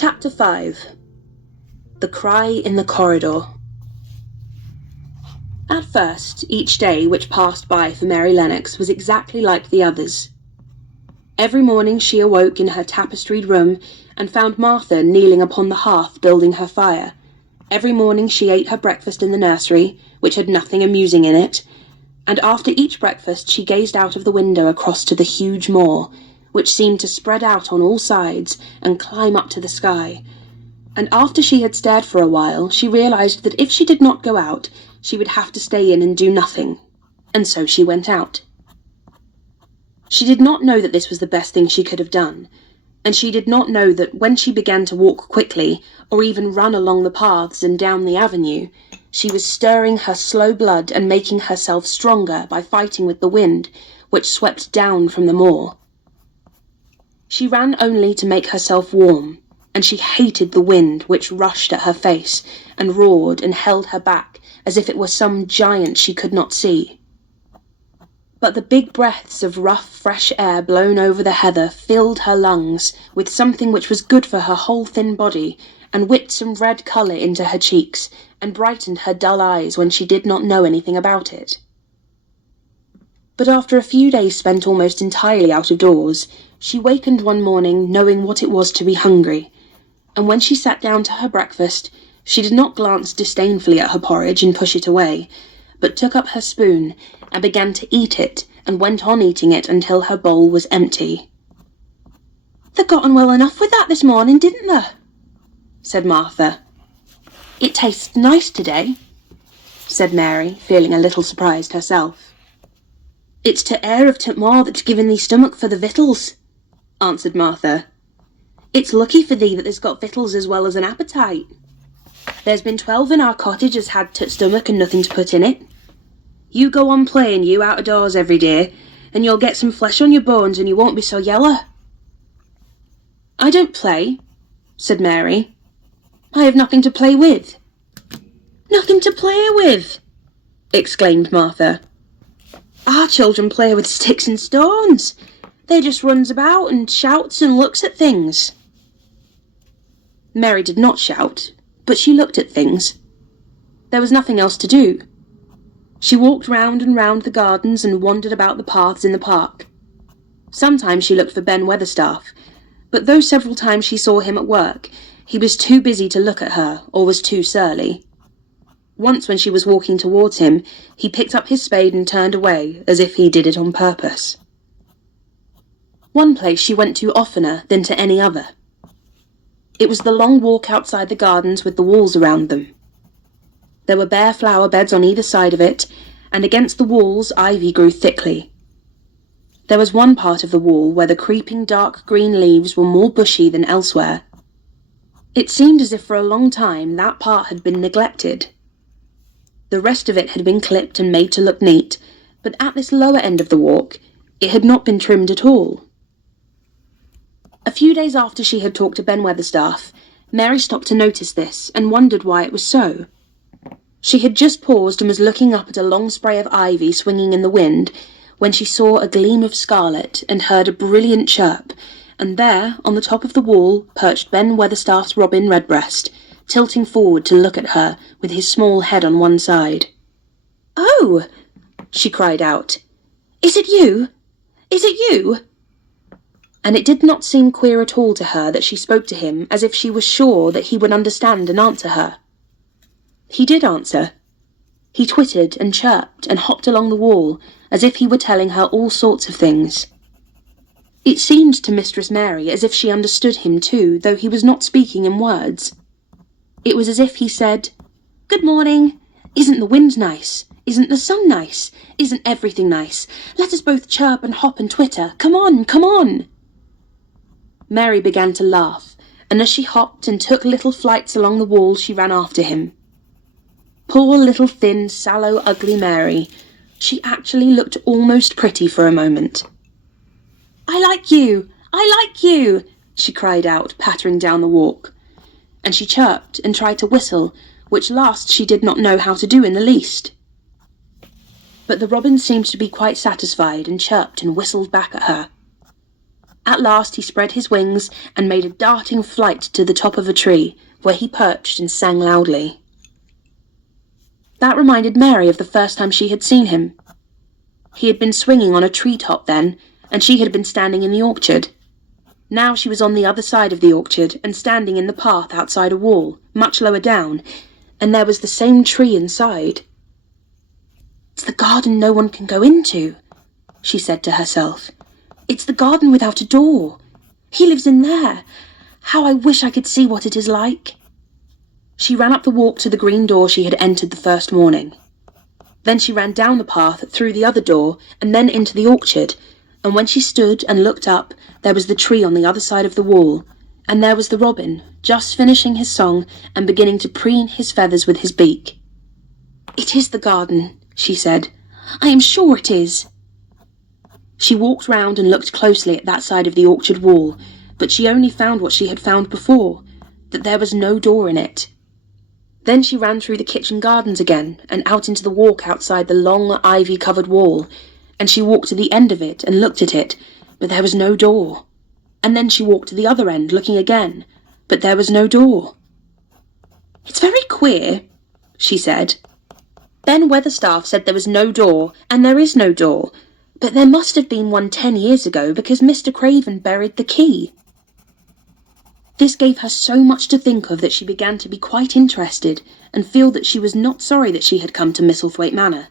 Chapter 5. The Cry in the Corridor. At first, each day which passed by for Mary Lennox was exactly like the others. Every morning she awoke in her tapestried room and found Martha kneeling upon the hearth building her fire. Every morning she ate her breakfast in the nursery, which had nothing amusing in it, and after each breakfast she gazed out of the window across to the huge moor, which seemed to spread out on all sides and climb up to the sky. And after she had stared for a while, she realized that if she did not go out, she would have to stay in and do nothing, and so she went out. She did not know that this was the best thing she could have done, and she did not know that when she began to walk quickly, or even run along the paths and down the avenue, she was stirring her slow blood and making herself stronger by fighting with the wind, which swept down from the moor. She ran only to make herself warm, and she hated the wind which rushed at her face and roared and held her back as if it were some giant she could not see. But the big breaths of rough, fresh air blown over the heather filled her lungs with something which was good for her whole thin body, and whipped some red colour into her cheeks, and brightened her dull eyes when she did not know anything about it. But after a few days spent almost entirely out of doors, she wakened one morning knowing what it was to be hungry, and when she sat down to her breakfast, she did not glance disdainfully at her porridge and push it away, but took up her spoon and began to eat it, and went on eating it until her bowl was empty. "They got on well enough with that this morning, didn't they?" said Martha. "It tastes nice today," said Mary, feeling a little surprised herself. "It's t' air of t' moor that's given thee stomach for the victuals," answered Martha. "It's lucky for thee that there's got victuals as well as an appetite. There's been 12 in our cottage as had t' stomach and nothing to put in it. You go on playing you out of doors every day, and you'll get some flesh on your bones and you won't be so yeller." "I don't play," said Mary. "I have nothing to play with." "Nothing to play with!" exclaimed Martha. "Our children play with sticks and stones. They just runs about and shouts and looks at things." Mary did not shout, but she looked at things. There was nothing else to do. She walked round and round the gardens and wandered about the paths in the park. Sometimes she looked for Ben Weatherstaff, but though several times she saw him at work, he was too busy to look at her or was too surly. Once when she was walking towards him, he picked up his spade and turned away, as if he did it on purpose. One place she went to oftener than to any other. It was the long walk outside the gardens with the walls around them. There were bare flower beds on either side of it, and against the walls ivy grew thickly. There was one part of the wall where the creeping dark green leaves were more bushy than elsewhere. It seemed as if for a long time that part had been neglected. The rest of it had been clipped and made to look neat, but at this lower end of the walk, it had not been trimmed at all. A few days after she had talked to Ben Weatherstaff, Mary stopped to notice this and wondered why it was so. She had just paused and was looking up at a long spray of ivy swinging in the wind when she saw a gleam of scarlet and heard a brilliant chirp, and there, on the top of the wall, perched Ben Weatherstaff's robin redbreast, tilting forward to look at her with his small head on one side. "Oh!" she cried out. "Is it you? Is it you?" And it did not seem queer at all to her that she spoke to him as if she was sure that he would understand and answer her. He did answer. He twittered and chirped and hopped along the wall as if he were telling her all sorts of things. It seemed to Mistress Mary as if she understood him too, though he was not speaking in words. It was as if he said, "Good morning. Isn't the wind nice? Isn't the sun nice? Isn't everything nice? Let us both chirp and hop and twitter. Come on, come on." Mary began to laugh, and as she hopped and took little flights along the wall, she ran after him. Poor little thin, sallow, ugly Mary. She actually looked almost pretty for a moment. "I like you! I like you!" she cried out, pattering down the walk. And she chirped and tried to whistle, which last she did not know how to do in the least. But the robin seemed to be quite satisfied and chirped and whistled back at her. At last he spread his wings and made a darting flight to the top of a tree, where he perched and sang loudly. That reminded Mary of the first time she had seen him. He had been swinging on a tree-top then, and she had been standing in the orchard. Now she was on the other side of the orchard and standing in the path outside a wall, much lower down, and there was the same tree inside. "It's the garden no one can go into," she said to herself. "It's the garden without a door. He lives in there. How I wish I could see what it is like." She ran up the walk to the green door she had entered the first morning. Then she ran down the path, through the other door, and then into the orchard, and when she stood and looked up, there was the tree on the other side of the wall, and there was the robin, just finishing his song and beginning to preen his feathers with his beak. "It is the garden," she said. "I am sure it is." She walked round and looked closely at that side of the orchard wall, but she only found what she had found before, that there was no door in it. Then she ran through the kitchen gardens again and out into the walk outside the long ivy-covered wall, and she walked to the end of it and looked at it, but there was no door. And then she walked to the other end, looking again, but there was no door. "It's very queer," she said. "Ben Weatherstaff said there was no door, and there is no door, but there must have been one 10 years ago because Mr. Craven buried the key." This gave her so much to think of that she began to be quite interested and feel that she was not sorry that she had come to Misselthwaite Manor.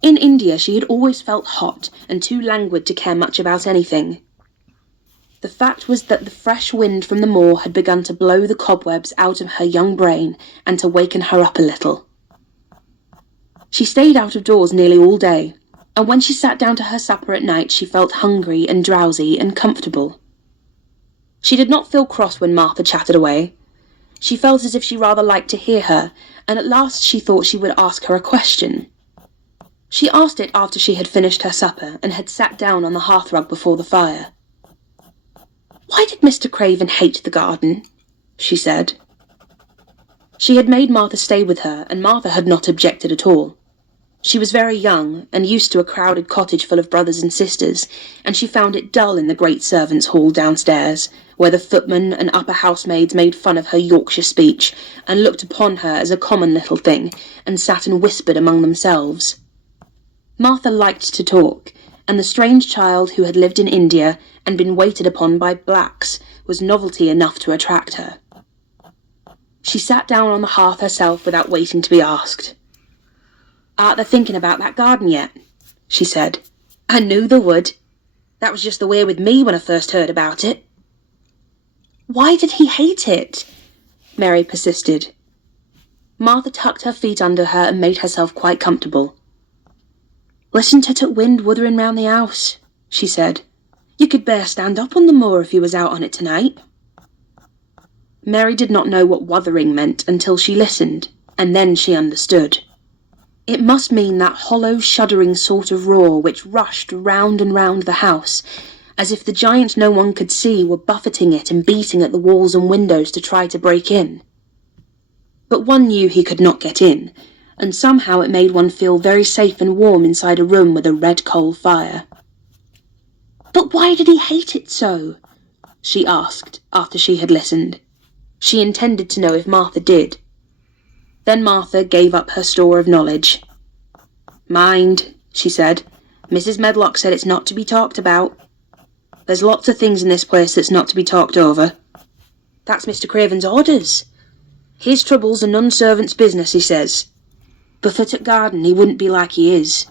In India she had always felt hot and too languid to care much about anything. The fact was that the fresh wind from the moor had begun to blow the cobwebs out of her young brain and to waken her up a little. She stayed out of doors nearly all day, and when she sat down to her supper at night she felt hungry and drowsy and comfortable. She did not feel cross when Martha chatted away. She felt as if she rather liked to hear her, and at last she thought she would ask her a question. She asked it after she had finished her supper and had sat down on the hearthrug before the fire. "Why did Mr. Craven hate the garden?" she said. She had made Martha stay with her, and Martha had not objected at all. She was very young, and used to a crowded cottage full of brothers and sisters, and she found it dull in the great servants' hall downstairs, where the footmen and upper housemaids made fun of her Yorkshire speech, and looked upon her as a common little thing, and sat and whispered among themselves. Martha liked to talk, and the strange child who had lived in India and been waited upon by blacks was novelty enough to attract her. She sat down on the hearth herself without waiting to be asked. "Art thou thinking about that garden yet?" she said. "I knew thou would. That was just the way with me when I first heard about it." "Why did he hate it?" Mary persisted. Martha tucked her feet under her and made herself quite comfortable. "Listen to t' wind wuthering round the house," she said. "You could bear stand up on the moor if you was out on it tonight." Mary did not know what wuthering meant until she listened, and then she understood. It must mean that hollow, shuddering sort of roar which rushed round and round the house, as if the giant no one could see were buffeting it and beating at the walls and windows to try to break in. But one knew he could not get in, and somehow it made one feel very safe and warm inside a room with a red coal fire. "But why did he hate it so?" she asked, after she had listened. She intended to know if Martha did. Then Martha gave up her store of knowledge. "Mind," she said, "Mrs. Medlock said it's not to be talked about. There's lots of things in this place that's not to be talked over. That's Mr. Craven's orders. His troubles are none servant's business, he says. But for t' garden he wouldn't be like he is.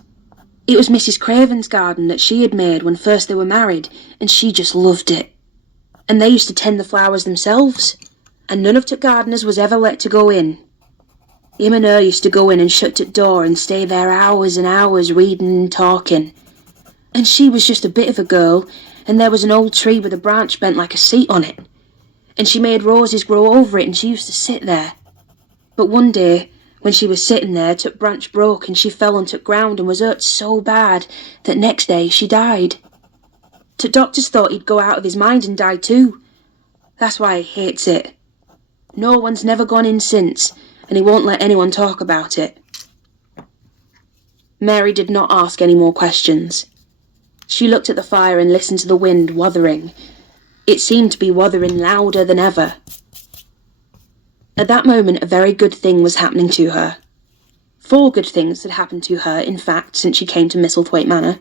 It was Mrs. Craven's garden that she had made when first they were married, and she just loved it. And they used to tend the flowers themselves, and none of t' gardeners was ever let to go in. Him and her used to go in and shut t' door and stay there hours and hours reading and talking. And she was just a bit of a girl, and there was an old tree with a branch bent like a seat on it. And she made roses grow over it, and she used to sit there. But one day, when she was sitting there, t' branch broke and she fell on t' ground and was hurt so bad that next day she died. T' doctors thought he'd go out of his mind and die too. That's why he hates it. No one's never gone in since, and he won't let anyone talk about it." Mary did not ask any more questions. She looked at the fire and listened to the wind wuthering. It seemed to be wuthering louder than ever. At that moment, a very good thing was happening to her. 4 good things had happened to her, in fact, since she came to Misselthwaite Manor.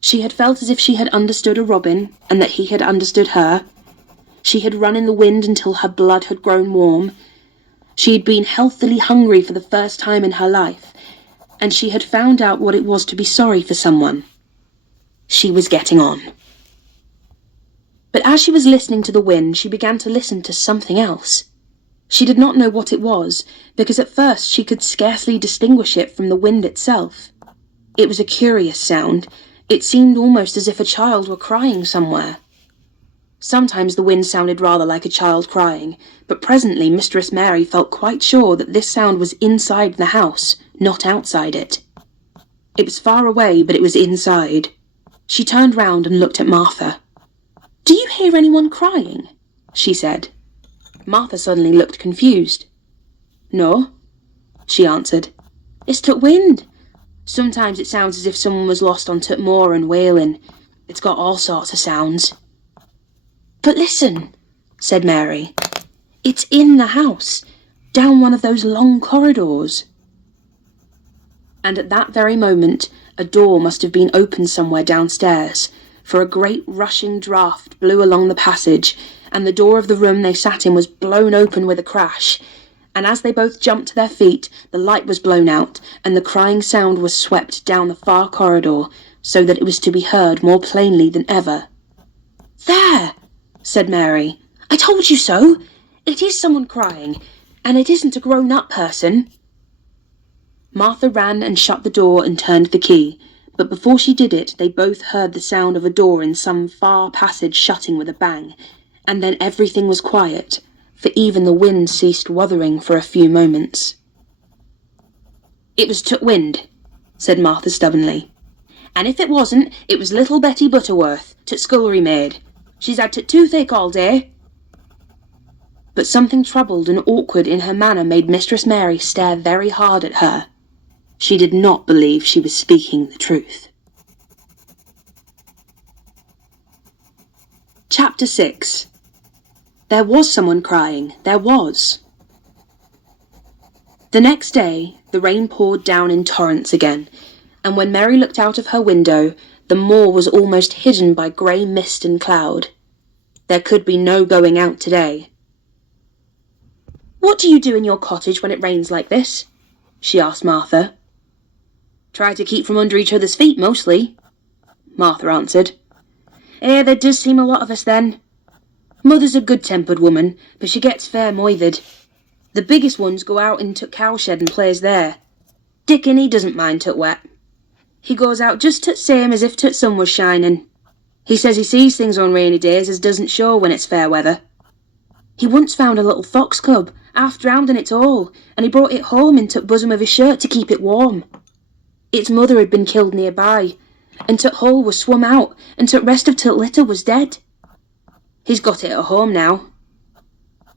She had felt as if she had understood a robin, and that he had understood her. She had run in the wind until her blood had grown warm. She had been healthily hungry for the first time in her life, and she had found out what it was to be sorry for someone. She was getting on. But as she was listening to the wind, she began to listen to something else. She did not know what it was, because at first she could scarcely distinguish it from the wind itself. It was a curious sound. It seemed almost as if a child were crying somewhere. Sometimes the wind sounded rather like a child crying, but presently Mistress Mary felt quite sure that this sound was inside the house, not outside it. It was far away, but it was inside. She turned round and looked at Martha. "Do you hear anyone crying?" she said. Martha suddenly looked confused. "No," she answered. "It's took wind. Sometimes it sounds as if someone was lost on took moor and wailing. It's got all sorts of sounds." "But listen," said Mary. "It's in the house, down one of those long corridors." And at that very moment, a door must have been opened somewhere downstairs, for a great rushing draught blew along the passage, and the door of the room they sat in was blown open with a crash, and as they both jumped to their feet, the light was blown out, and the crying sound was swept down the far corridor, so that it was to be heard more plainly than ever. "There!" said Mary. "I told you so! It is someone crying, and it isn't a grown-up person." Martha ran and shut the door and turned the key, but before she did it, they both heard the sound of a door in some far passage shutting with a bang, and then everything was quiet, for even the wind ceased wuthering for a few moments. "It was took wind," said Martha stubbornly. "And if it wasn't, it was little Betty Butterworth, took scullery maid. She's had toothache all day." But something troubled and awkward in her manner made Mistress Mary stare very hard at her. She did not believe she was speaking the truth. Chapter 6. There was someone crying. There was. The next day, the rain poured down in torrents again, and when Mary looked out of her window, the moor was almost hidden by grey mist and cloud. There could be no going out today. "What do you do in your cottage when it rains like this?" she asked Martha. "Try to keep from under each other's feet, mostly," Martha answered. There does seem a lot of us then. Mother's a good-tempered woman, but she gets fair moithered. The biggest ones go out into cowshed and plays there. Dickon, he doesn't mind tut wet. He goes out just tut same as if tut sun was shining. He says he sees things on rainy days as doesn't show when it's fair weather. He once found a little fox cub, half drowned in its hole, and he brought it home in tut bosom of his shirt to keep it warm. Its mother had been killed nearby, and tut hole was swum out, and tut rest of tut litter was dead. He's got it at home now.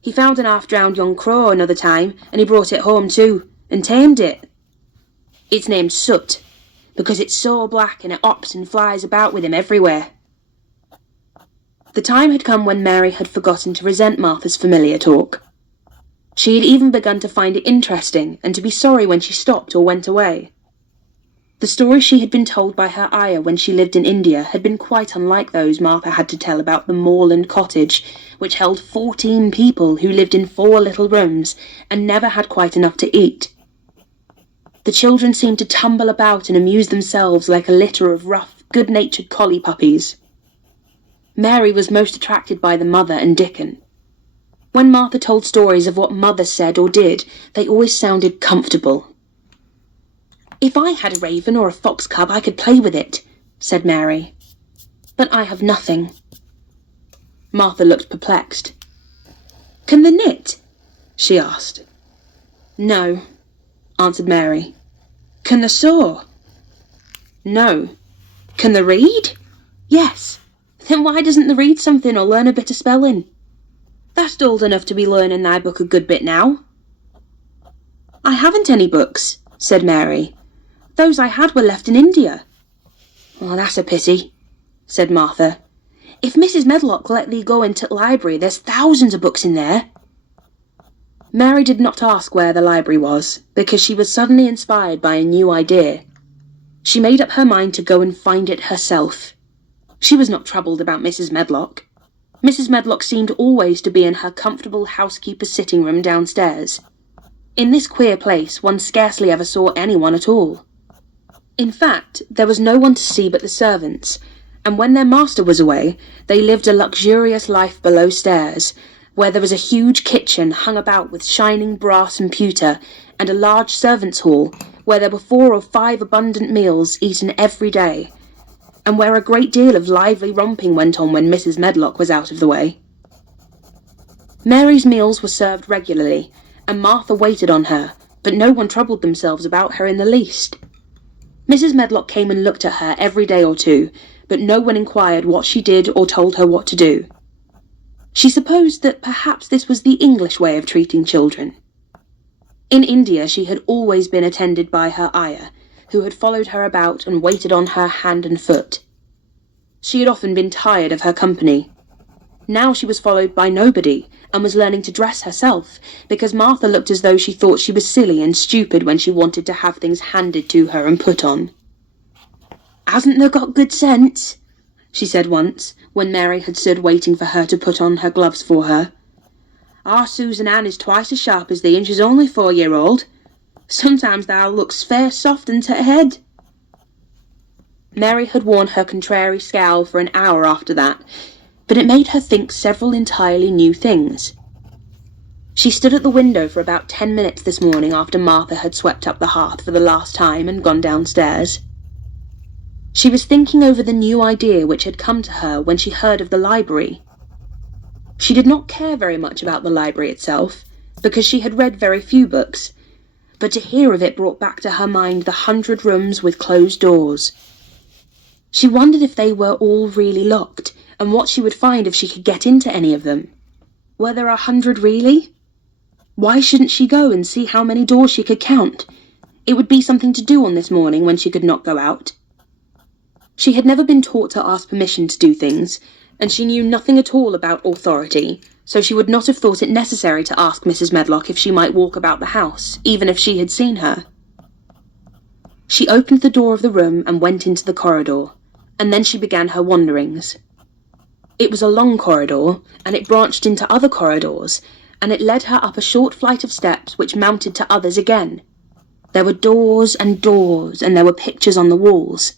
He found an half-drowned young crow another time, and he brought it home too, and tamed it. It's named Soot, because it's so black and it hops and flies about with him everywhere. The time had come when Mary had forgotten to resent Martha's familiar talk. She had even begun to find it interesting, and to be sorry when she stopped or went away. The stories she had been told by her ayah when she lived in India had been quite unlike those Martha had to tell about the moorland cottage, which held 14 people who lived in 4 little rooms and never had quite enough to eat. The children seemed to tumble about and amuse themselves like a litter of rough, good-natured collie puppies. Mary was most attracted by the mother and Dickon. When Martha told stories of what mother said or did, they always sounded comfortable. "If I had a raven or a fox cub, I could play with it," said Mary. "But I have nothing." Martha looked perplexed. "Can they knit?" she asked. "No," answered Mary. "Can they sew?" "No." "Can they read?" "Yes." "Then why doesn't they read something or learn a bit of spelling? Thou'st old enough to be learning thy book a good bit now." "I haven't any books," said Mary. "Those I had were left in India." "Oh, that's a pity," said Martha. "If Mrs. Medlock let thee go into t' library, there's thousands of books in there." Mary did not ask where the library was, because she was suddenly inspired by a new idea. She made up her mind to go and find it herself. She was not troubled about Mrs. Medlock. Mrs. Medlock seemed always to be in her comfortable housekeeper's sitting room downstairs. In this queer place one scarcely ever saw anyone at all. In fact, there was no one to see but the servants, and when their master was away, they lived a luxurious life below stairs, where there was a huge kitchen hung about with shining brass and pewter, and a large servants' hall, where there were 4 or 5 abundant meals eaten every day, and where a great deal of lively romping went on when Mrs. Medlock was out of the way. Mary's meals were served regularly, and Martha waited on her, but no one troubled themselves about her in the least. Mrs. Medlock came and looked at her every day or two, but no one inquired what she did or told her what to do. She supposed that perhaps this was the English way of treating children. In India she had always been attended by her ayah, who had followed her about and waited on her hand and foot. She had often been tired of her company. Now she was followed by nobody, and was learning to dress herself, because Martha looked as though she thought she was silly and stupid when she wanted to have things handed to her and put on. "Hasn't thou got good sense?" she said once, when Mary had stood waiting for her to put on her gloves for her. "Our Susan Ann is twice as sharp as thee, and she's only 4-year-old. Sometimes thou looks fair soft in t' head." Mary had worn her contrary scowl for an hour after that, but it made her think several entirely new things. She stood at the window for about 10 minutes this morning after Martha had swept up the hearth for the last time and gone downstairs. She was thinking over the new idea which had come to her when she heard of the library. She did not care very much about the library itself, because she had read very few books, but to hear of it brought back to her mind the 100 rooms with closed doors. She wondered if they were all really locked, and what she would find if she could get into any of them. Were there 100 really? Why shouldn't she go and see how many doors she could count? It would be something to do on this morning when she could not go out. She had never been taught to ask permission to do things, and she knew nothing at all about authority, so she would not have thought it necessary to ask Mrs. Medlock if she might walk about the house, even if she had seen her. She opened the door of the room and went into the corridor, and then she began her wanderings. It was a long corridor, and it branched into other corridors, and it led her up a short flight of steps which mounted to others again. There were doors, and there were pictures on the walls.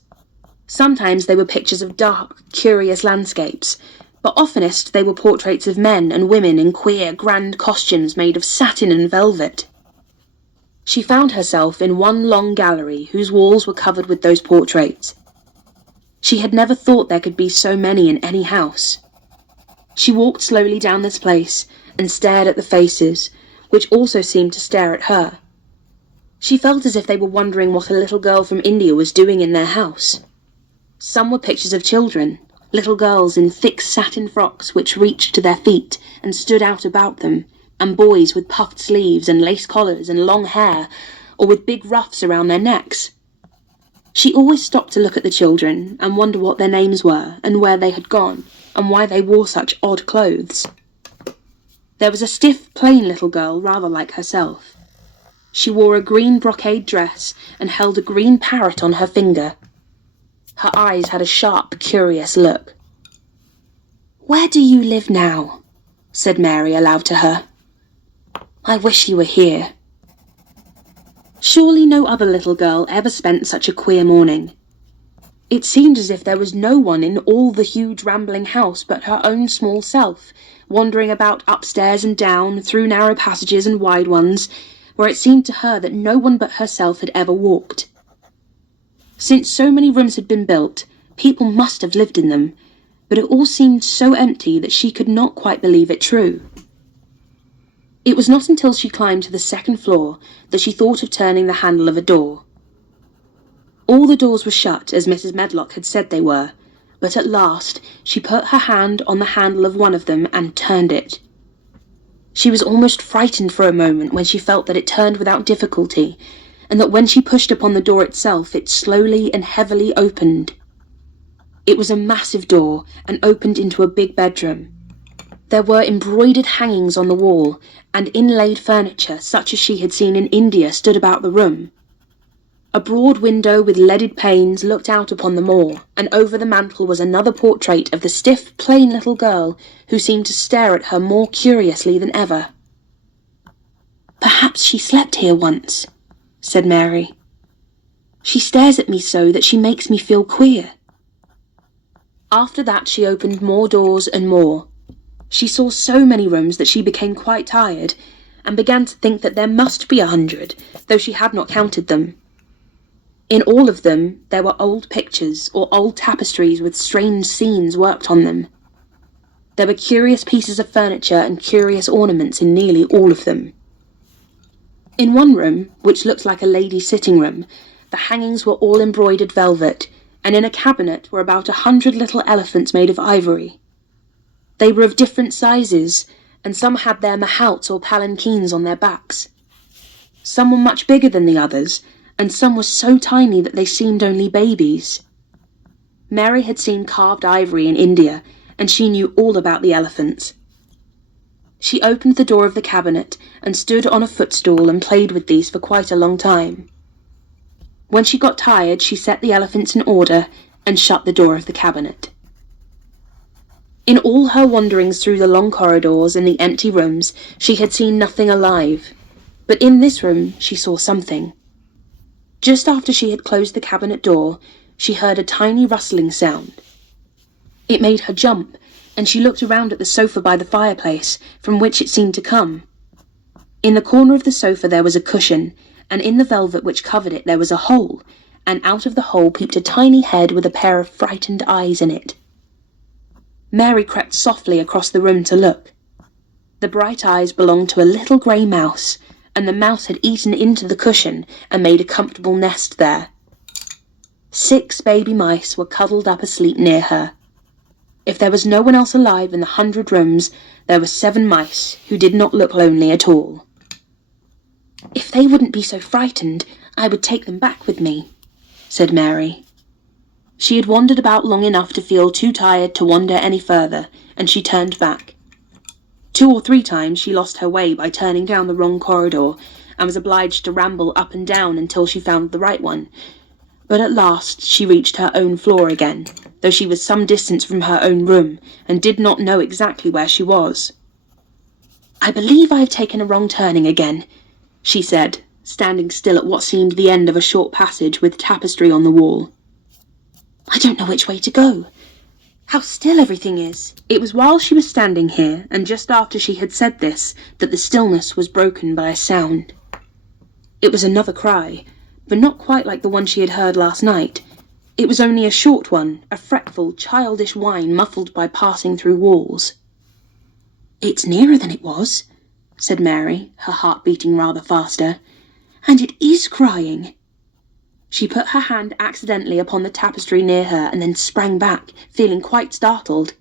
Sometimes they were pictures of dark, curious landscapes, but oftenest they were portraits of men and women in queer, grand costumes made of satin and velvet. She found herself in one long gallery whose walls were covered with those portraits. She had never thought there could be so many in any house. She walked slowly down this place and stared at the faces, which also seemed to stare at her. She felt as if they were wondering what a little girl from India was doing in their house. Some were pictures of children, little girls in thick satin frocks which reached to their feet and stood out about them, and boys with puffed sleeves and lace collars and long hair, or with big ruffs around their necks. She always stopped to look at the children and wonder what their names were and where they had gone, and why they wore such odd clothes. There was a stiff, plain little girl rather like herself. She wore a green brocade dress and held a green parrot on her finger. Her eyes had a sharp, curious look. "Where do you live now?" said Mary aloud to her. "I wish you were here." Surely no other little girl ever spent such a queer morning. It seemed as if there was no one in all the huge rambling house but her own small self, wandering about upstairs and down, through narrow passages and wide ones, where it seemed to her that no one but herself had ever walked. Since so many rooms had been built, people must have lived in them, but it all seemed so empty that she could not quite believe it true. It was not until she climbed to the 2nd floor that she thought of turning the handle of a door. All the doors were shut, as Mrs. Medlock had said they were, but at last she put her hand on the handle of one of them and turned it. She was almost frightened for a moment when she felt that it turned without difficulty, and that when she pushed upon the door itself it slowly and heavily opened. It was a massive door and opened into a big bedroom. There were embroidered hangings on the wall, and inlaid furniture such as she had seen in India stood about the room. A broad window with leaded panes looked out upon the moor, and over the mantel was another portrait of the stiff, plain little girl who seemed to stare at her more curiously than ever. "Perhaps she slept here once," said Mary. "She stares at me so that she makes me feel queer." After that she opened more doors and more. She saw so many rooms that she became quite tired, and began to think that there must be 100, though she had not counted them. In all of them there were old pictures or old tapestries with strange scenes worked on them. There were curious pieces of furniture and curious ornaments in nearly all of them. In one room, which looked like a lady's sitting room, the hangings were all embroidered velvet, and in a cabinet were about 100 little elephants made of ivory. They were of different sizes, and some had their mahouts or palanquins on their backs. Some were much bigger than the others, and some were so tiny that they seemed only babies. Mary had seen carved ivory in India, and she knew all about the elephants. She opened the door of the cabinet and stood on a footstool and played with these for quite a long time. When she got tired, she set the elephants in order and shut the door of the cabinet. In all her wanderings through the long corridors and the empty rooms, she had seen nothing alive, but in this room she saw something. Just after she had closed the cabinet door, she heard a tiny rustling sound. It made her jump, and she looked around at the sofa by the fireplace, from which it seemed to come. In the corner of the sofa there was a cushion, and in the velvet which covered it there was a hole, and out of the hole peeped a tiny head with a pair of frightened eyes in it. Mary crept softly across the room to look. The bright eyes belonged to a little grey mouse, and the mouse had eaten into the cushion and made a comfortable nest there. 6 baby mice were cuddled up asleep near her. If there was no one else alive in the 100 rooms, there were 7 mice who did not look lonely at all. "If they wouldn't be so frightened, I would take them back with me," said Mary. She had wandered about long enough to feel too tired to wander any further, and she turned back. 2 or 3 times she lost her way by turning down the wrong corridor, and was obliged to ramble up and down until she found the right one. But at last she reached her own floor again, though she was some distance from her own room, and did not know exactly where she was. "I believe I have taken a wrong turning again," she said, standing still at what seemed the end of a short passage with tapestry on the wall. "I don't know which way to go. How still everything is." It was while she was standing here, and just after she had said this, that the stillness was broken by a sound. It was another cry, but not quite like the one she had heard last night. It was only a short one, a fretful, childish whine muffled by passing through walls. "It's nearer than it was," said Mary, her heart beating rather faster. "And it is crying." She put her hand accidentally upon the tapestry near her and then sprang back, feeling quite startled.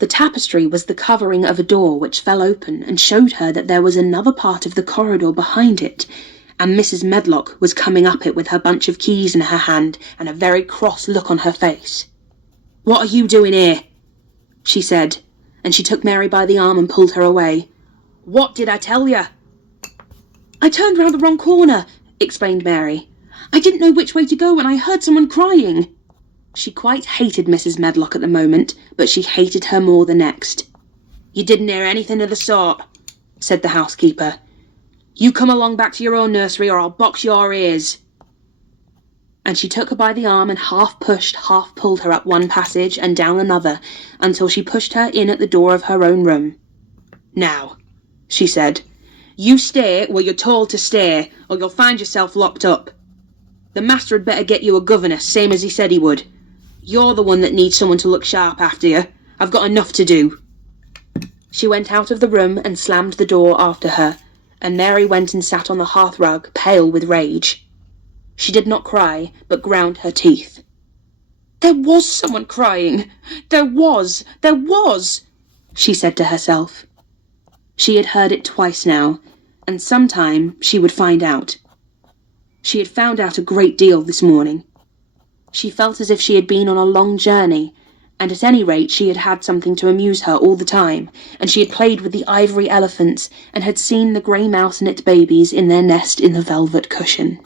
The tapestry was the covering of a door which fell open and showed her that there was another part of the corridor behind it, and Mrs. Medlock was coming up it with her bunch of keys in her hand and a very cross look on her face. "What are you doing here?" she said, and she took Mary by the arm and pulled her away. "What did I tell you?" "I turned round the wrong corner," explained Mary. "I didn't know which way to go, and I heard someone crying." She quite hated Mrs. Medlock at the moment, but she hated her more the next. "You didn't hear anything of the sort," said the housekeeper. "You come along back to your own nursery, or I'll box your ears." And she took her by the arm and half pushed, half pulled her up one passage and down another, until she pushed her in at the door of her own room. "Now," she said, "you stay where you're told to stay, or you'll find yourself locked up. The master had better get you a governess, same as he said he would. You're the one that needs someone to look sharp after you. I've got enough to do." She went out of the room and slammed the door after her, and Mary went and sat on the hearthrug, pale with rage. She did not cry, but ground her teeth. "There was someone crying! There was! She said to herself. She had heard it twice now, and sometime she would find out. She had found out a great deal this morning. She felt as if she had been on a long journey, and at any rate she had had something to amuse her all the time, and she had played with the ivory elephants, and had seen the grey mouse and its babies in their nest in the velvet cushion.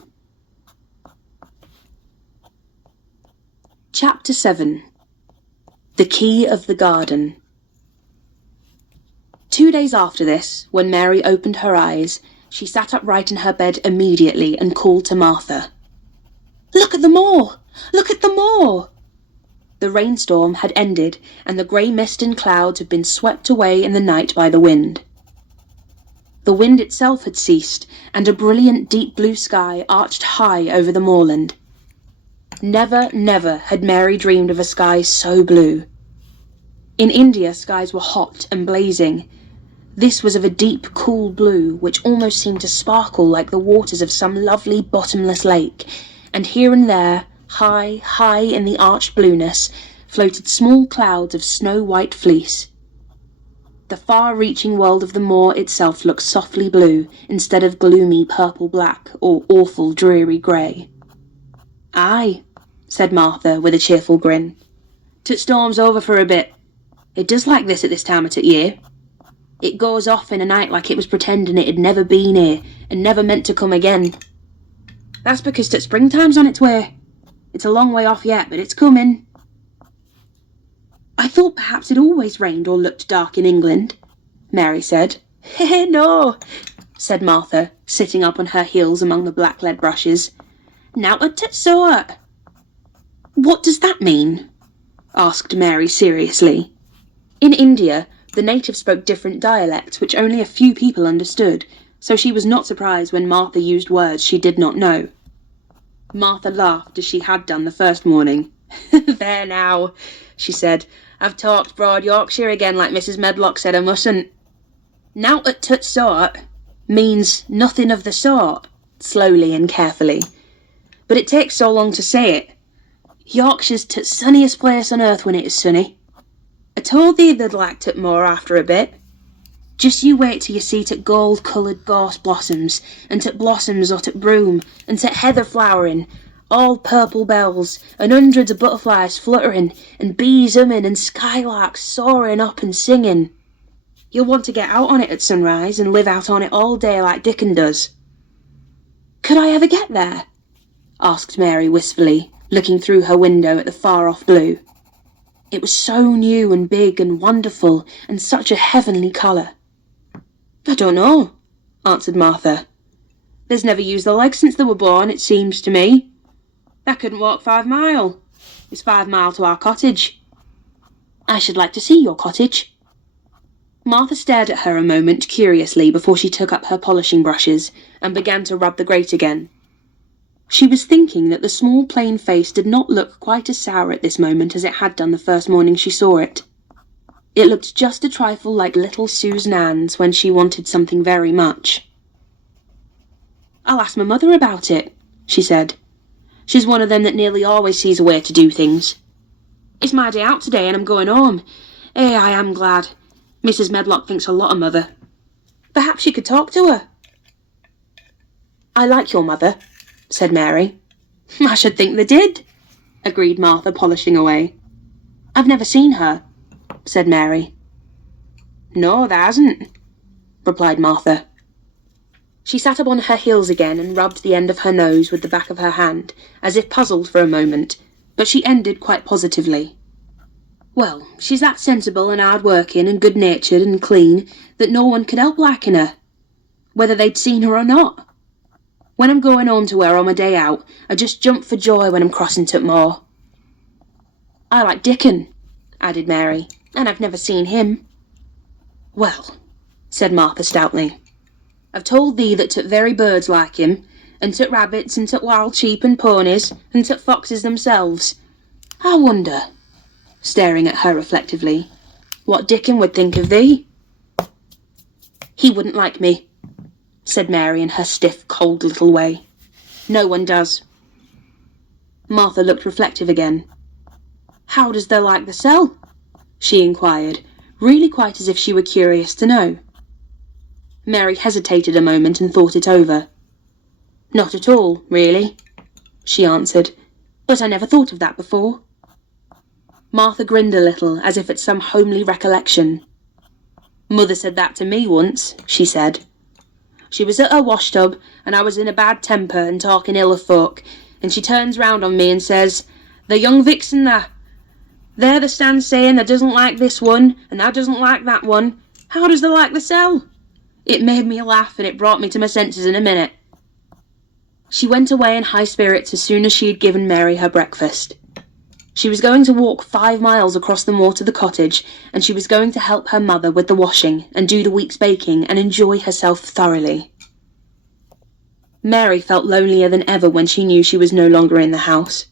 Chapter 7. The Key of the Garden. 2 days after this, when Mary opened her eyes, she sat upright in her bed immediately and called to Martha. "Look at the moor! Look at the moor!" The rainstorm had ended, and the grey mist and clouds had been swept away in the night by the wind. The wind itself had ceased, and a brilliant deep blue sky arched high over the moorland. Never, never had Mary dreamed of a sky so blue. In India, skies were hot and blazing. This was of a deep, cool blue, which almost seemed to sparkle like the waters of some lovely bottomless lake, and here and there, high, high in the arched blueness, floated small clouds of snow-white fleece. The far-reaching world of the moor itself looked softly blue, instead of gloomy purple-black or awful dreary grey. "Aye," said Martha, with a cheerful grin. "'T storm's over for a bit. It does like this at this time of t' year. It goes off in a night like it was pretending it had never been here, and never meant to come again. That's because t' springtime's on its way. It's a long way off yet, but it's coming." "I thought perhaps it always rained or looked dark in England," Mary said. "No," said Martha, sitting up on her heels among the black-lead brushes. "Now a sort." "What does that mean?" asked Mary seriously. In India, the natives spoke different dialects which only a few people understood, so she was not surprised when Martha used words she did not know. Martha laughed as she had done the first morning. "There now," she said, "I've talked broad Yorkshire again like Mrs. Medlock said I mustn't. Nowt at tut sort means nothing of the sort," slowly and carefully. "But it takes so long to say it. Yorkshire's t' sunniest place on earth when it is sunny. I told thee they'd like t' moor after a bit. Just you wait till you see t' gold-coloured gorse blossoms, and t' blossoms o' t' broom, and t' heather flowering, all purple bells, and hundreds of butterflies fluttering, and bees humming, and skylarks soaring up and singing. You'll want to get out on it at sunrise, and live out on it all day like Dickon does." "Could I ever get there?" asked Mary wistfully, looking through her window at the far-off blue. It was so new and big and wonderful, and such a heavenly colour. "I don't know," answered Martha. "There's never used the legs since they were born, it seems to me. They couldn't walk 5 mile. It's 5 mile to our cottage." "I should like to see your cottage." Martha stared at her a moment curiously before she took up her polishing brushes and began to rub the grate again. She was thinking that the small plain face did not look quite as sour at this moment as it had done the first morning she saw it. It looked just a trifle like little Susan Ann's when she wanted something very much. "I'll ask my mother about it," she said. "She's one of them that nearly always sees a way to do things. It's my day out today and I'm going home. I am glad. Mrs. Medlock thinks a lot of mother. Perhaps you could talk to her." "I like your mother," said Mary. "I should think they did," agreed Martha, polishing away. "I've never seen her," said Mary. "No, there hasn't," replied Martha. She sat up on her heels again and rubbed the end of her nose with the back of her hand, as if puzzled for a moment, but she ended quite positively. "Well, she's that sensible and hard-working and good-natured and clean that no one could help liking her, whether they'd seen her or not. When I'm going home to her on my day out, I just jump for joy when I'm crossing t' moor." "I like Dickon," added Mary, "and I've never seen him." "Well," said Martha stoutly, "I've told thee that t' very birds like him, and t' rabbits, and t' wild sheep and ponies, and t' foxes themselves. I wonder," staring at her reflectively, "what Dickon would think of thee." "He wouldn't like me," said Mary in her stiff, cold little way. "No one does." Martha looked reflective again. "How does thou like the cell?" she inquired, really quite as if she were curious to know. Mary hesitated a moment and thought it over. "Not at all, really," she answered. But I never thought of that before." Martha grinned a little, as if at some homely recollection. "Mother said that to me once," she said. "She was at her washtub, and I was in a bad temper and talking ill of folk, and she turns round on me and says, 'The young vixen there thou stands saying thou doesn't like this one, and thou doesn't like that one. How does thou like thysel?' It made me laugh, and it brought me to my senses in a minute." She went away in high spirits as soon as she had given Mary her breakfast. She was going to walk 5 miles across the moor to the cottage, and she was going to help her mother with the washing and do the week's baking and enjoy herself thoroughly. Mary felt lonelier than ever when she knew she was no longer in the house.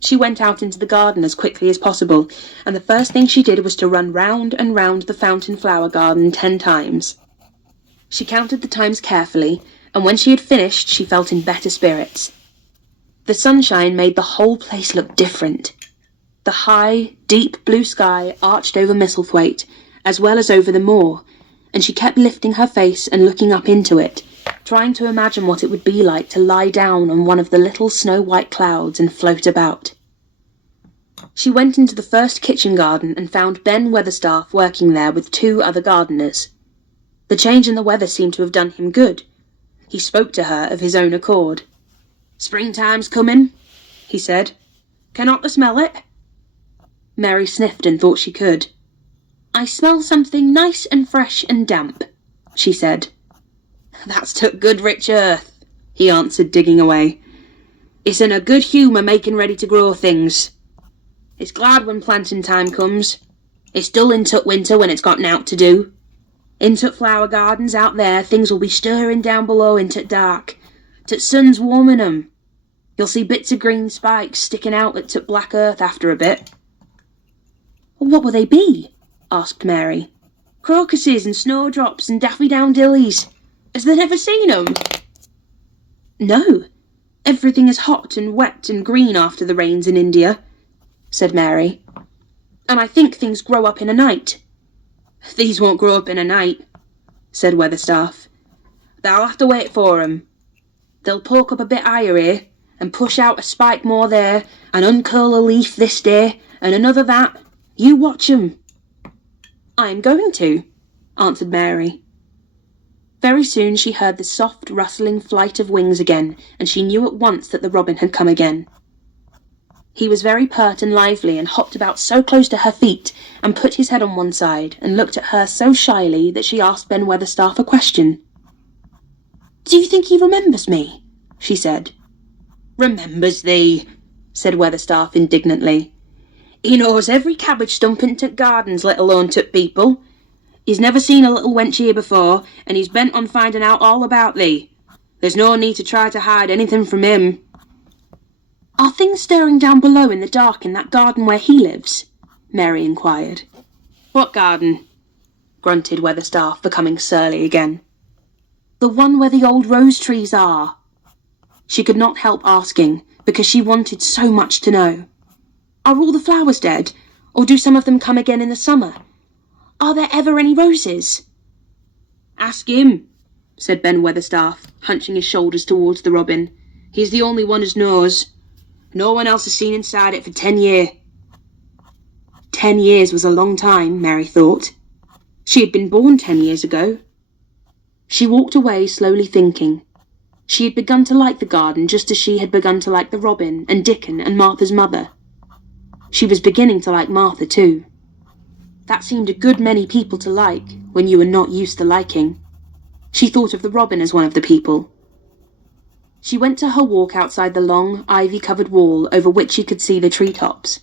She went out into the garden as quickly as possible, and the first thing she did was to run round and round the fountain flower garden 10 times. She counted the times carefully, and when she had finished she felt in better spirits. The sunshine made the whole place look different. The high, deep blue sky arched over Misselthwaite, as well as over the moor, and she kept lifting her face and looking up into it, trying to imagine what it would be like to lie down on one of the little snow-white clouds and float about. She went into the first kitchen garden and found Ben Weatherstaff working there with 2 other gardeners. The change in the weather seemed to have done him good. He spoke to her of his own accord. "Springtime's coming," he said. "Cannot thou smell it?" Mary sniffed and thought she could. "I smell something nice and fresh and damp," she said. "That's took good rich earth," he answered, digging away. "It's in a good humour making ready to grow things. It's glad when planting time comes. It's dull in tut winter when it's got nowt to do. In tut flower gardens out there things will be stirring down below in tut dark. Tut sun's warming 'em. You'll see bits of green spikes sticking out at tut black earth after a bit." "What will they be?" asked Mary. "Crocuses and snowdrops and daffydowndillies. Has thou never seen 'em?" "No. Everything is hot and wet and green after the rains in India," said Mary. "And I think things grow up in a night." "These won't grow up in a night," said Weatherstaff. "Thou'll have to wait for 'em. They'll poke up a bit higher here, and push out a spike more there, and uncurl a leaf this day, and another that. You watch 'em." "I am going to," answered Mary. Very soon she heard the soft, rustling flight of wings again, and she knew at once that the robin had come again. He was very pert and lively, and hopped about so close to her feet, and put his head on one side, and looked at her so shyly that she asked Ben Weatherstaff a question. "Do you think he remembers me?" she said. "Remembers thee?" said Weatherstaff indignantly. "He knows every cabbage stump in tut gardens, let alone tut people. He's never seen a little wench here before, and he's bent on finding out all about thee. There's no need to try to hide anything from him." "Are things stirring down below in the dark in that garden where he lives?" Mary inquired. "What garden?" grunted Weatherstaff, becoming surly again. "The one where the old rose trees are." She could not help asking, because she wanted so much to know. "Are all the flowers dead, or do some of them come again in the summer? Are there ever any roses?" "Ask him," said Ben Weatherstaff, hunching his shoulders towards the robin. "He's the only one as knows. No one else has seen inside it for 10 year." 10 years was a long time, Mary thought. She had been born 10 years ago. She walked away, slowly thinking. She had begun to like the garden just as she had begun to like the robin and Dickon and Martha's mother. She was beginning to like Martha too. That seemed a good many people to like when you were not used to liking. She thought of the robin as one of the people. She went to her walk outside the long, ivy-covered wall over which she could see the treetops,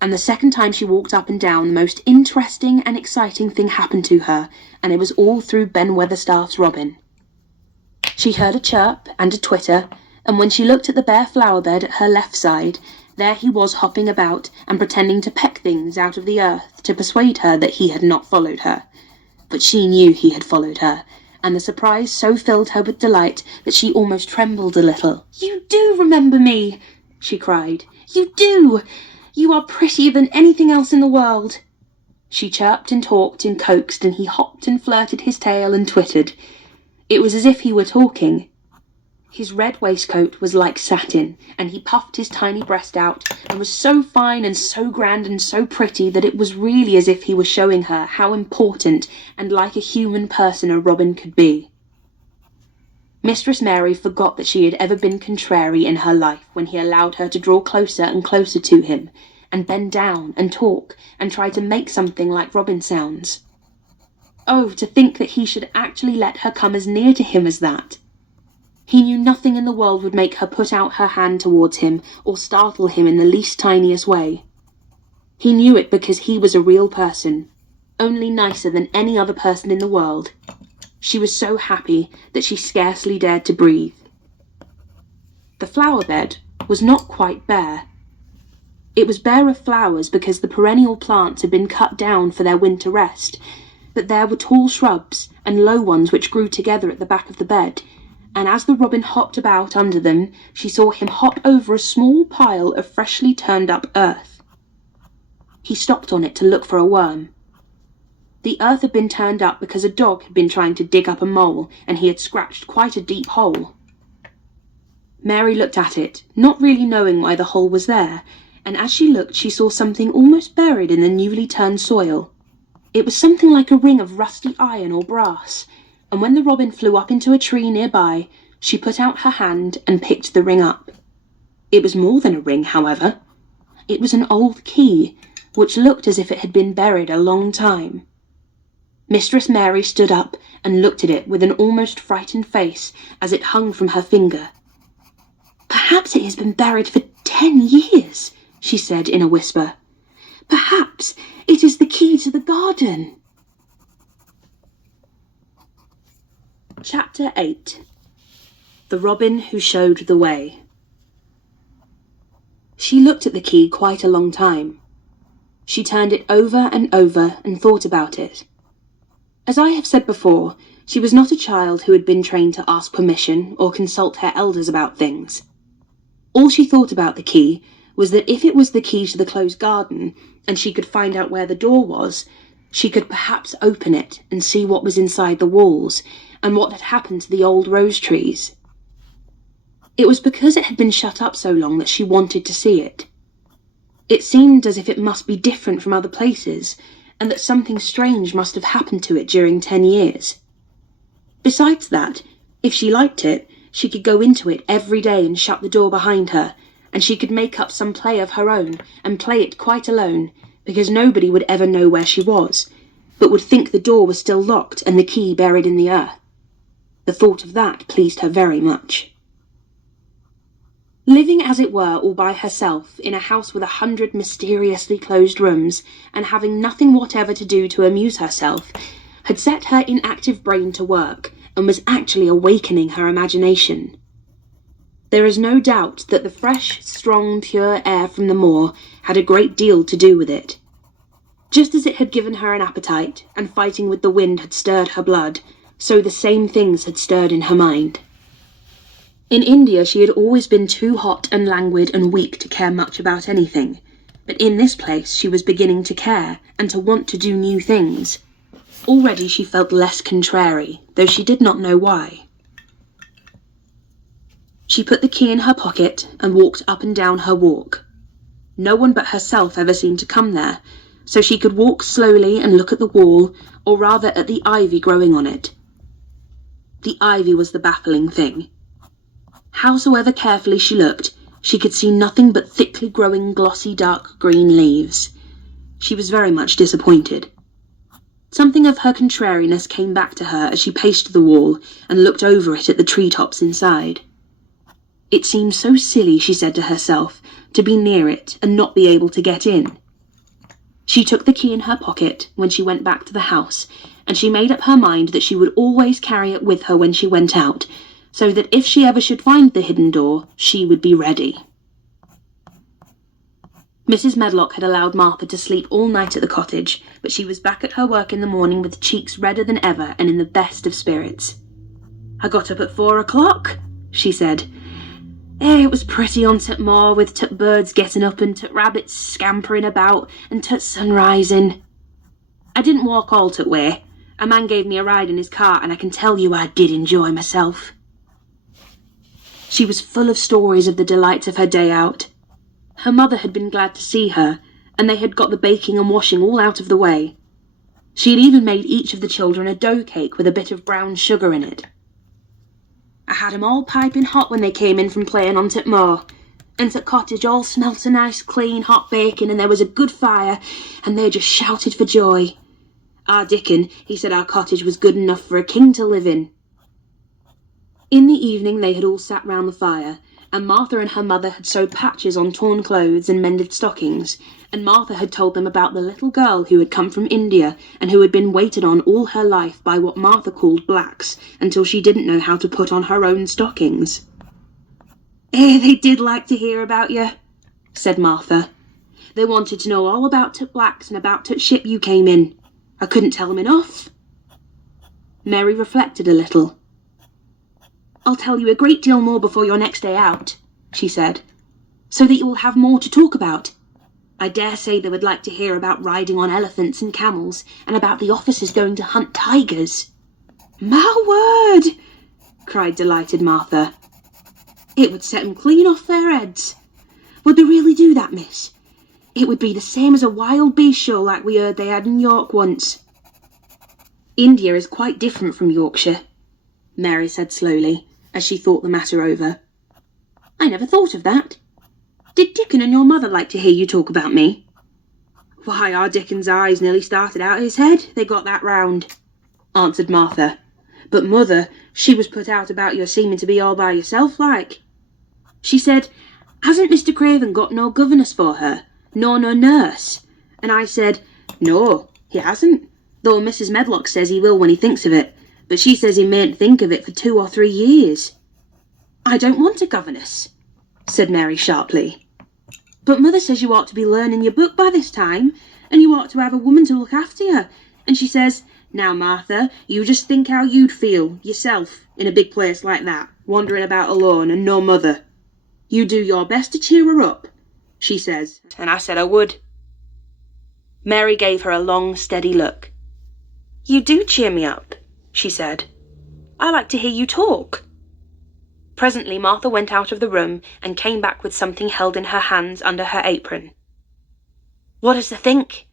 and the second time she walked up and down the most interesting and exciting thing happened to her, and it was all through Ben Weatherstaff's robin. She heard a chirp and a twitter, and when she looked at the bare flower bed at her left side, there he was hopping about and pretending to peck things out of the earth to persuade her that he had not followed her. But she knew he had followed her, and the surprise so filled her with delight that she almost trembled a little. "You do remember me!" she cried. "You do! You are prettier than anything else in the world!" She chirped and talked and coaxed, and he hopped and flirted his tail and twittered. It was as if he were talking. His red waistcoat was like satin, and he puffed his tiny breast out, and was so fine and so grand and so pretty that it was really as if he were showing her how important and like a human person a robin could be. Mistress Mary forgot that she had ever been contrary in her life when he allowed her to draw closer and closer to him, and bend down and talk and try to make something like robin sounds. Oh, to think that he should actually let her come as near to him as that! He knew nothing in the world would make her put out her hand towards him or startle him in the least tiniest way. He knew it because he was a real person, only nicer than any other person in the world. She was so happy that she scarcely dared to breathe. The flower bed was not quite bare. It was bare of flowers because the perennial plants had been cut down for their winter rest, but there were tall shrubs and low ones which grew together at the back of the bed, and as the robin hopped about under them, she saw him hop over a small pile of freshly turned up earth. He stopped on it to look for a worm. The earth had been turned up because a dog had been trying to dig up a mole, and he had scratched quite a deep hole. Mary looked at it, not really knowing why the hole was there, and as she looked she saw something almost buried in the newly turned soil. It was something like a ring of rusty iron or brass, and when the robin flew up into a tree nearby, she put out her hand and picked the ring up. It was more than a ring, however. It was an old key, which looked as if it had been buried a long time. Mistress Mary stood up and looked at it with an almost frightened face as it hung from her finger. "Perhaps it has been buried for 10 years, she said in a whisper. "Perhaps it is the key to the garden." Chapter 8. The Robin Who Showed the Way. She looked at the key quite a long time. She turned it over and thought about it. As I have said before, she was not a child who had been trained to ask permission or consult her elders about things. All she thought about the key was that if it was the key to the closed garden, and she could find out where the door was, she could perhaps open it and see what was inside the walls, and what had happened to the old rose trees. It was because it had been shut up so long that she wanted to see it. It seemed as if it must be different from other places, and that something strange must have happened to it during 10 years. Besides that, if she liked it, she could go into it every day and shut the door behind her, and she could make up some play of her own and play it quite alone, because nobody would ever know where she was, but would think the door was still locked and the key buried in the earth. The thought of that pleased her very much. Living as it were all by herself in a house with 100 mysteriously closed rooms, and having nothing whatever to do to amuse herself, had set her inactive brain to work, and was actually awakening her imagination. There is no doubt that the fresh, strong, pure air from the moor had a great deal to do with it. Just as it had given her an appetite, and fighting with the wind had stirred her blood, so the same things had stirred in her mind. In India she had always been too hot and languid and weak to care much about anything, but in this place she was beginning to care, and to want to do new things. Already she felt less contrary, though she did not know why. She put the key in her pocket and walked up and down her walk. No one but herself ever seemed to come there, so she could walk slowly and look at the wall, or rather at the ivy growing on it. The ivy was the baffling thing. Howsoever carefully she looked, she could see nothing but thickly growing glossy dark green leaves. She was very much disappointed. Something of her contrariness came back to her as she paced the wall and looked over it at the treetops inside. It seemed so silly, she said to herself, to be near it and not be able to get in. She took the key in her pocket when she went back to the house, and she made up her mind that she would always carry it with her when she went out, so that if she ever should find the hidden door, she would be ready. Mrs. Medlock had allowed Martha to sleep all night at the cottage, but she was back at her work in the morning with cheeks redder than ever and in the best of spirits. "I got up at 4 o'clock, she said. It was pretty on St. Maur, with t' birds getting up and t' rabbits scampering about and t' sun rising. I didn't walk all t' way. A man gave me a ride in his cart, and I can tell you I did enjoy myself." She was full of stories of the delights of her day out. Her mother had been glad to see her, and they had got the baking and washing all out of the way. She had even made each of the children a dough cake with a bit of brown sugar in it. I had 'em all piping hot when they came in from playing on t' moor, and t' cottage all smelt so nice clean hot baking, and there was a good fire, and they just shouted for joy. Our Dickon, he said our cottage was good enough for a king to live in. In the evening they had all sat round the fire, and Martha and her mother had sewed patches on torn clothes and mended stockings, and Martha had told them about the little girl who had come from India and who had been waited on all her life by what Martha called blacks until she didn't know how to put on her own stockings. They did like to hear about you," said Martha. "They wanted to know all about t' blacks and about t' ship you came in. I couldn't tell them enough." Mary reflected a little. "I'll tell you a great deal more before your next day out," she said, "so that you will have more to talk about. I dare say they would like to hear about riding on elephants and camels, and about the officers going to hunt tigers." "My word!" cried delighted Martha. "It would set 'em clean off their heads. Would they really do that, miss? It would be the same as a wild beast show like we heard they had in York once." "India is quite different from Yorkshire," Mary said slowly, as she thought the matter over. "I never thought of that. Did Dickon and your mother like to hear you talk about me?" "Why, our Dickon's eyes nearly started out of his head, they got that round," answered Martha. "But mother, she was put out about your seeming to be all by yourself like. She said, 'Hasn't Mr. Craven got no governess for her, nor no nurse?' And I said, 'No, he hasn't, though Mrs. Medlock says he will when he thinks of it, but she says he mayn't think of it for 2 or 3 years. "I don't want a governess," said Mary sharply. "But mother says you ought to be learning your book by this time, and you ought to have a woman to look after you. And she says, 'Now, Martha, you just think how you'd feel, yourself, in a big place like that, wandering about alone and no mother. You do your best to cheer her up,' she says." And I said I would. Mary gave her a long, steady look. "You do cheer me up," she said. "I like to hear you talk." Presently Martha went out of the room and came back with something held in her hands under her apron. "What does thee think?"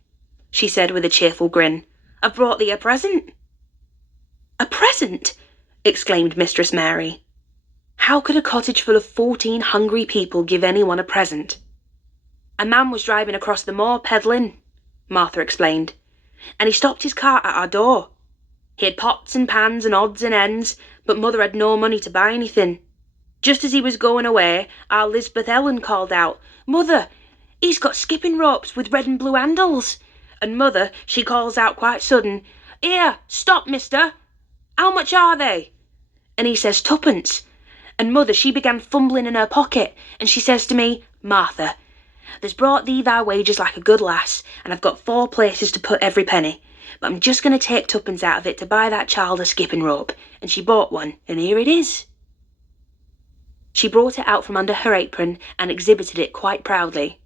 she said with a cheerful grin. "I've brought thee a present." "A present?" exclaimed Mistress Mary. How could a cottage full of 14 hungry people give anyone a present? "A man was driving across the moor peddling," Martha explained, "and he stopped his cart at our door. He had pots and pans and odds and ends, but mother had no money to buy anything. Just as he was going away, our Lisbeth Ellen called out, 'Mother, he's got skipping ropes with red and blue handles.' And mother, she calls out quite sudden, 'Here, stop, mister! How much are they?' And he says 2pence. And mother, she began fumbling in her pocket, and she says to me, 'Martha, there's brought thee thy wages like a good lass, and I've got 4 places to put every penny, but I'm just going to take 2pence out of it to buy that child a skipping rope.' And she bought one, and here it is." She brought it out from under her apron and exhibited it quite proudly.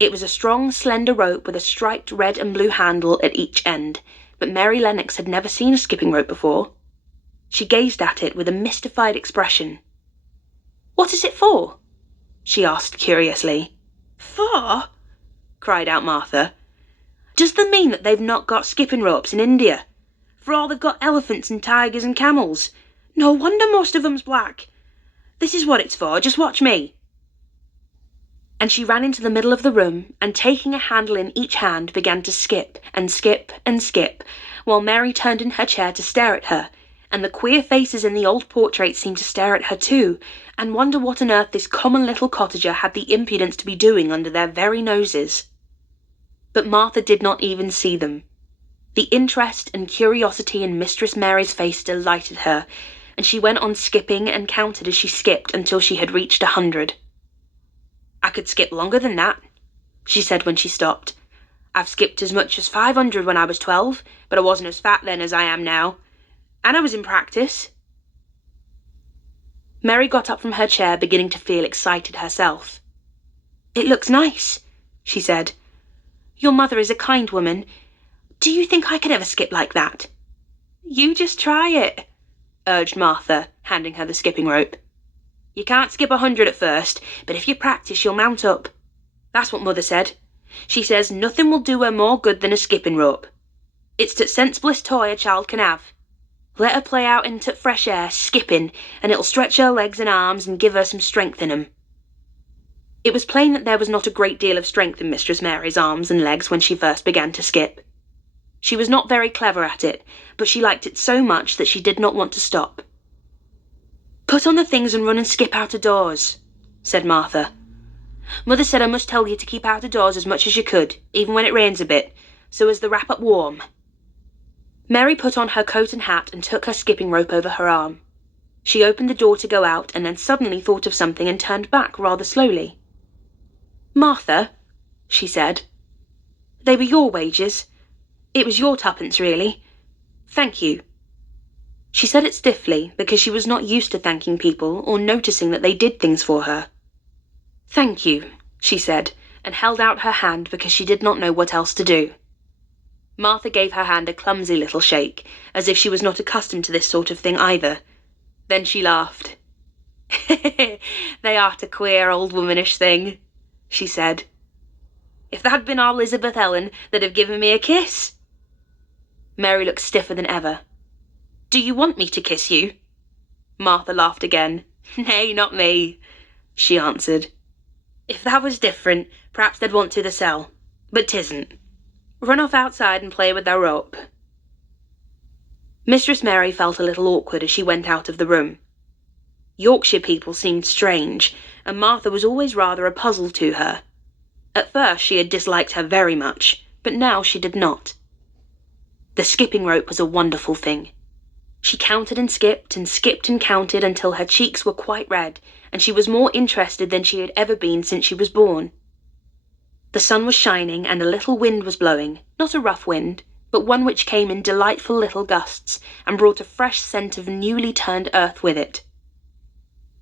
It was a strong, slender rope with a striped red and blue handle at each end, but Mary Lennox had never seen a skipping rope before. She gazed at it with a mystified expression. "What is it for?" she asked curiously. "For?" cried out Martha. "Does that mean that they've not got skipping ropes in India? For all they've got elephants and tigers and camels. No wonder most of 'em's black. This is what it's for, just watch me." And she ran into the middle of the room, and taking a handle in each hand began to skip and skip and skip, while Mary turned in her chair to stare at her, and the queer faces in the old portraits seemed to stare at her too, and wonder what on earth this common little cottager had the impudence to be doing under their very noses. But Martha did not even see them. The interest and curiosity in Mistress Mary's face delighted her, and she went on skipping and counted as she skipped until she had reached 100. "I could skip longer than that," she said when she stopped. "I've skipped as much as 500 when I was 12, but I wasn't as fat then as I am now. And I was in practice." Mary got up from her chair, beginning to feel excited herself. "It looks nice," she said. "Your mother is a kind woman. Do you think I could ever skip like that?" "You just try it," urged Martha, handing her the skipping rope. You can't skip 100 at first, but if you practice you'll mount up. That's what Mother said. She says nothing will do her more good than a skipping rope. It's the sensiblest toy a child can have. Let her play out into fresh air, skipping, and it'll stretch her legs and arms and give her some strength in 'em. It was plain that there was not a great deal of strength in Mistress Mary's arms and legs when she first began to skip. She was not very clever at it, but she liked it so much that she did not want to stop. "Put on the things and run and skip out of doors," said Martha. "Mother said I must tell you to keep out of doors as much as you could, even when it rains a bit, so as to wrap up warm." Mary put on her coat and hat and took her skipping rope over her arm. She opened the door to go out and then suddenly thought of something and turned back rather slowly. "Martha," she said, "they were your wages. It was your twopence, really. Thank you." She said it stiffly because she was not used to thanking people or noticing that they did things for her. "Thank you," she said, and held out her hand because she did not know what else to do. Martha gave her hand a clumsy little shake, as if she was not accustomed to this sort of thing either. Then she laughed. "They are a queer old womanish thing," she said. "If that'd been our Elizabeth Ellen, they'd have given me a kiss." Mary looked stiffer than ever. "Do you want me to kiss you?" Martha laughed again. "Nay, not me," she answered. "If that was different, perhaps they'd want to the cell, but 'tisn't. Run off outside and play with their rope." Mistress Mary felt a little awkward as she went out of the room. Yorkshire people seemed strange, and Martha was always rather a puzzle to her. At first she had disliked her very much, but now she did not. The skipping rope was a wonderful thing. She counted and skipped and counted until her cheeks were quite red, and she was more interested than she had ever been since she was born. The sun was shining and a little wind was blowing, not a rough wind, but one which came in delightful little gusts and brought a fresh scent of newly turned earth with it.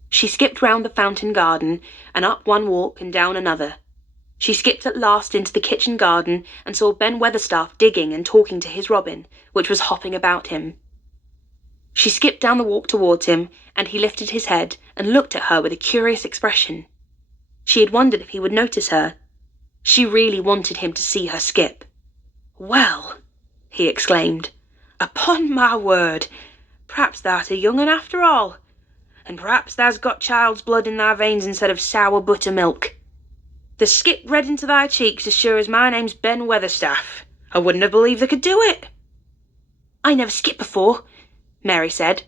She skipped round the fountain garden and up one walk and down another. She skipped at last into the kitchen garden and saw Ben Weatherstaff digging and talking to his robin, which was hopping about him. She skipped down the walk towards him, and he lifted his head and looked at her with a curious expression. She had wondered if he would notice her. She really wanted him to see her skip. "Well," he exclaimed, "upon my word, perhaps thou'rt a young un after all, and perhaps thou's got child's blood in thy veins instead of sour buttermilk. The skip red into thy cheeks as sure as my name's Ben Weatherstaff. I wouldn't have believed they could do it." "I never skipped before," Mary said.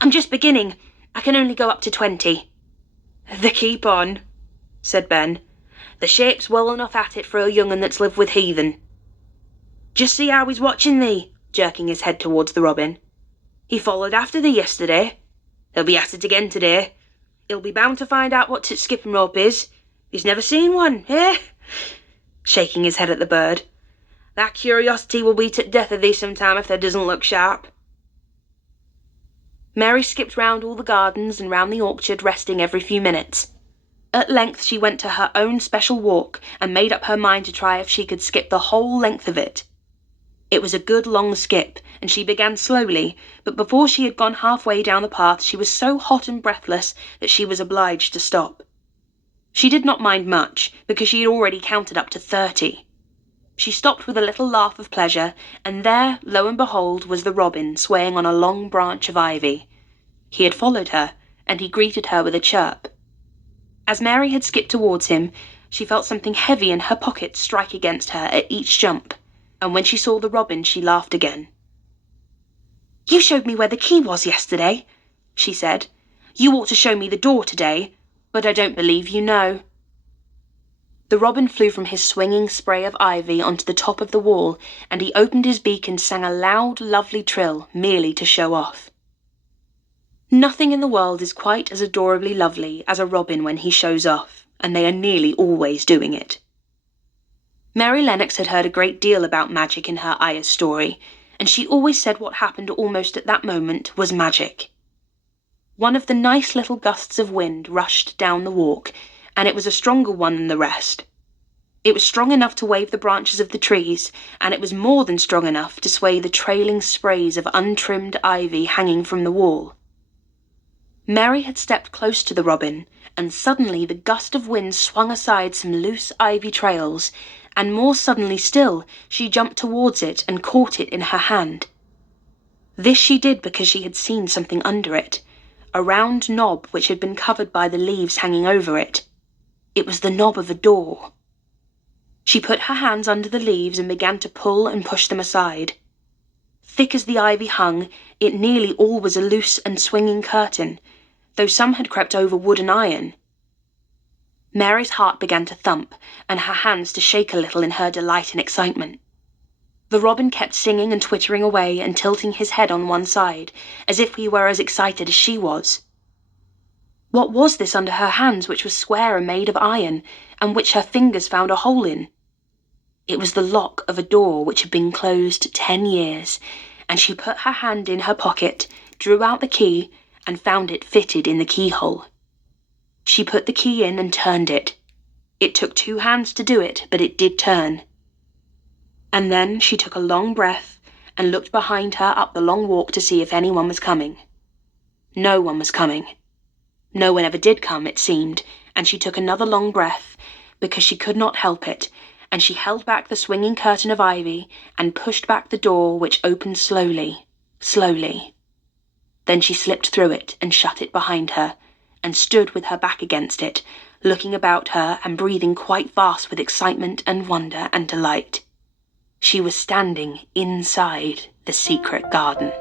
"I'm just beginning. I can only go up to 20. "They keep on," said Ben. "The shape's well enough at it for a young un that's lived with heathen. Just see how he's watching thee," jerking his head towards the robin. "He followed after thee yesterday. He'll be at it again today. He'll be bound to find out what skipping rope is. He's never seen one, eh?" shaking his head at the bird. "That curiosity will be to death of thee sometime if thou doesn't look sharp." Mary skipped round all the gardens and round the orchard, resting every few minutes. At length she went to her own special walk and made up her mind to try if she could skip the whole length of it. It was a good long skip, and she began slowly, but before she had gone halfway down the path she was so hot and breathless that she was obliged to stop. She did not mind much, because she had already counted up to 30. She stopped with a little laugh of pleasure, and there, lo and behold, was the robin swaying on a long branch of ivy. He had followed her, and he greeted her with a chirp. As Mary had skipped towards him, she felt something heavy in her pocket strike against her at each jump, and when she saw the robin she laughed again. "You showed me where the key was yesterday," she said. "You ought to show me the door today, but I don't believe you know." The robin flew from his swinging spray of ivy onto the top of the wall, and he opened his beak and sang a loud, lovely trill, merely to show off. Nothing in the world is quite as adorably lovely as a robin when he shows off, and they are nearly always doing it. Mary Lennox had heard a great deal about magic in her Ayah's story, and she always said what happened almost at that moment was magic. One of the nice little gusts of wind rushed down the walk, and it was a stronger one than the rest. It was strong enough to wave the branches of the trees, and it was more than strong enough to sway the trailing sprays of untrimmed ivy hanging from the wall. Mary had stepped close to the robin, and suddenly the gust of wind swung aside some loose ivy trails, and more suddenly still, she jumped towards it and caught it in her hand. This she did because she had seen something under it, a round knob which had been covered by the leaves hanging over it. It was the knob of a door. She put her hands under the leaves and began to pull and push them aside. Thick as the ivy hung, it nearly all was a loose and swinging curtain, though some had crept over wood and iron. Mary's heart began to thump, and her hands to shake a little in her delight and excitement. The robin kept singing and twittering away and tilting his head on one side, as if he were as excited as she was. What was this under her hands which was square and made of iron, and which her fingers found a hole in? It was the lock of a door which had been closed 10 years, and she put her hand in her pocket, drew out the key, and found it fitted in the keyhole. She put the key in and turned it. It took 2 hands to do it, but it did turn. And then she took a long breath and looked behind her up the long walk to see if anyone was coming. No one was coming. No one ever did come, it seemed, and she took another long breath, because she could not help it, and she held back the swinging curtain of ivy and pushed back the door, which opened slowly, slowly. Then she slipped through it and shut it behind her, and stood with her back against it, looking about her and breathing quite fast with excitement and wonder and delight. She was standing inside the secret garden.